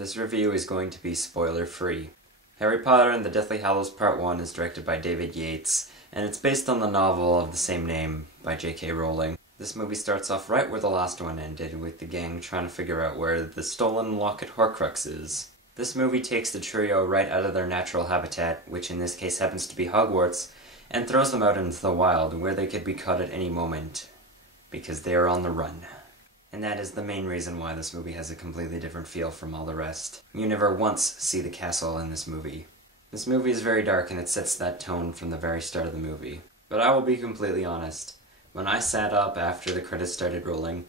This review is going to be spoiler-free. Harry Potter and the Deathly Hallows Part 1 is directed by David Yates, and it's based on the novel of the same name by J.K. Rowling. This movie starts off right where the last one ended, with the gang trying to figure out where the stolen locket Horcrux is. This movie takes the trio right out of their natural habitat, which in this case happens to be Hogwarts, and throws them out into the wild, where they could be caught at any moment, because they are on the run. And that is the main reason why this movie has a completely different feel from all the rest. You never once see the castle in this movie. This movie is very dark and it sets that tone from the very start of the movie. But I will be completely honest. When I sat up after the credits started rolling,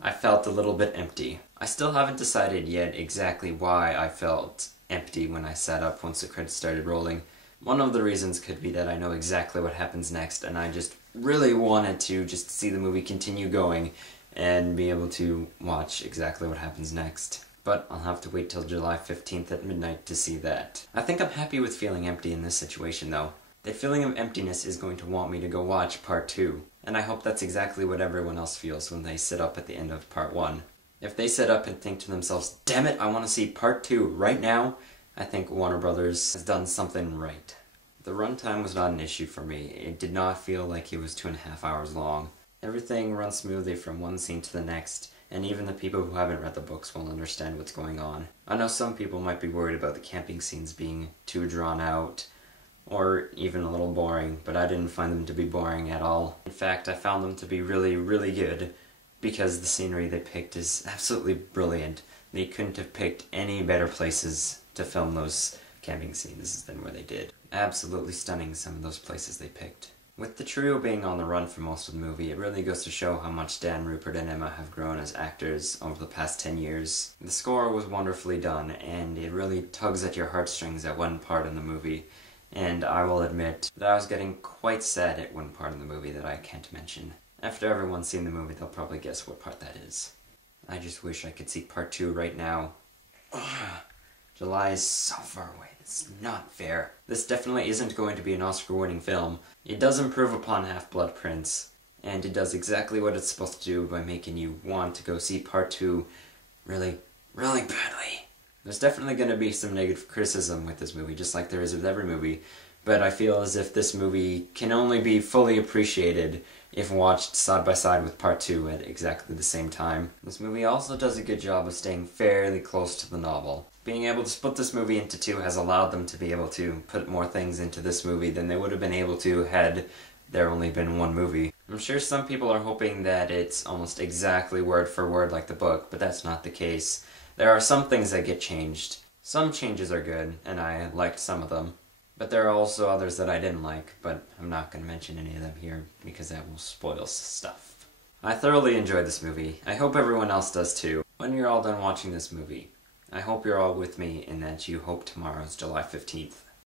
I felt a little bit empty. I still haven't decided yet exactly why I felt empty when I sat up once the credits started rolling. One of the reasons could be that I know exactly what happens next and I just really wanted to just see the movie continue going and be able to watch exactly what happens next. But I'll have to wait till July 15th at midnight to see that. I think I'm happy with feeling empty in this situation though. That feeling of emptiness is going to want me to go watch Part 2, and I hope that's exactly what everyone else feels when they sit up at the end of Part 1. If they sit up and think to themselves, damn it, I want to see Part 2 right now, I think Warner Brothers has done something right. The runtime was not an issue for me. It did not feel like it was 2.5 hours long. Everything runs smoothly from one scene to the next, and even the people who haven't read the books will understand what's going on. I know some people might be worried about the camping scenes being too drawn out, or even a little boring, but I didn't find them to be boring at all. In fact, I found them to be really, really good, because the scenery they picked is absolutely brilliant. They couldn't have picked any better places to film those camping scenes than where they did. Absolutely stunning, some of those places they picked. With the trio being on the run for most of the movie, it really goes to show how much Dan, Rupert, and Emma have grown as actors over the past 10 years. The score was wonderfully done, and it really tugs at your heartstrings at one part in the movie, and I will admit that I was getting quite sad at one part in the movie that I can't mention. After everyone's seen the movie, they'll probably guess what part that is. I just wish I could see Part 2 right now. Ugh. July is so far away. It's not fair. This definitely isn't going to be an Oscar-winning film. It does improve upon Half-Blood Prince, and it does exactly what it's supposed to do by making you want to go see Part 2 really, really badly. There's definitely going to be some negative criticism with this movie, just like there is with every movie, but I feel as if this movie can only be fully appreciated if watched side by side with Part 2 at exactly the same time. This movie also does a good job of staying fairly close to the novel. Being able to split this movie into two has allowed them to be able to put more things into this movie than they would have been able to had there only been one movie. I'm sure some people are hoping that it's almost exactly word for word like the book, but that's not the case. There are some things that get changed. Some changes are good, and I liked some of them. But there are also others that I didn't like, but I'm not going to mention any of them here because that will spoil stuff. I thoroughly enjoyed this movie. I hope everyone else does too. When you're all done watching this movie, I hope you're all with me in that you hope tomorrow's July 15th.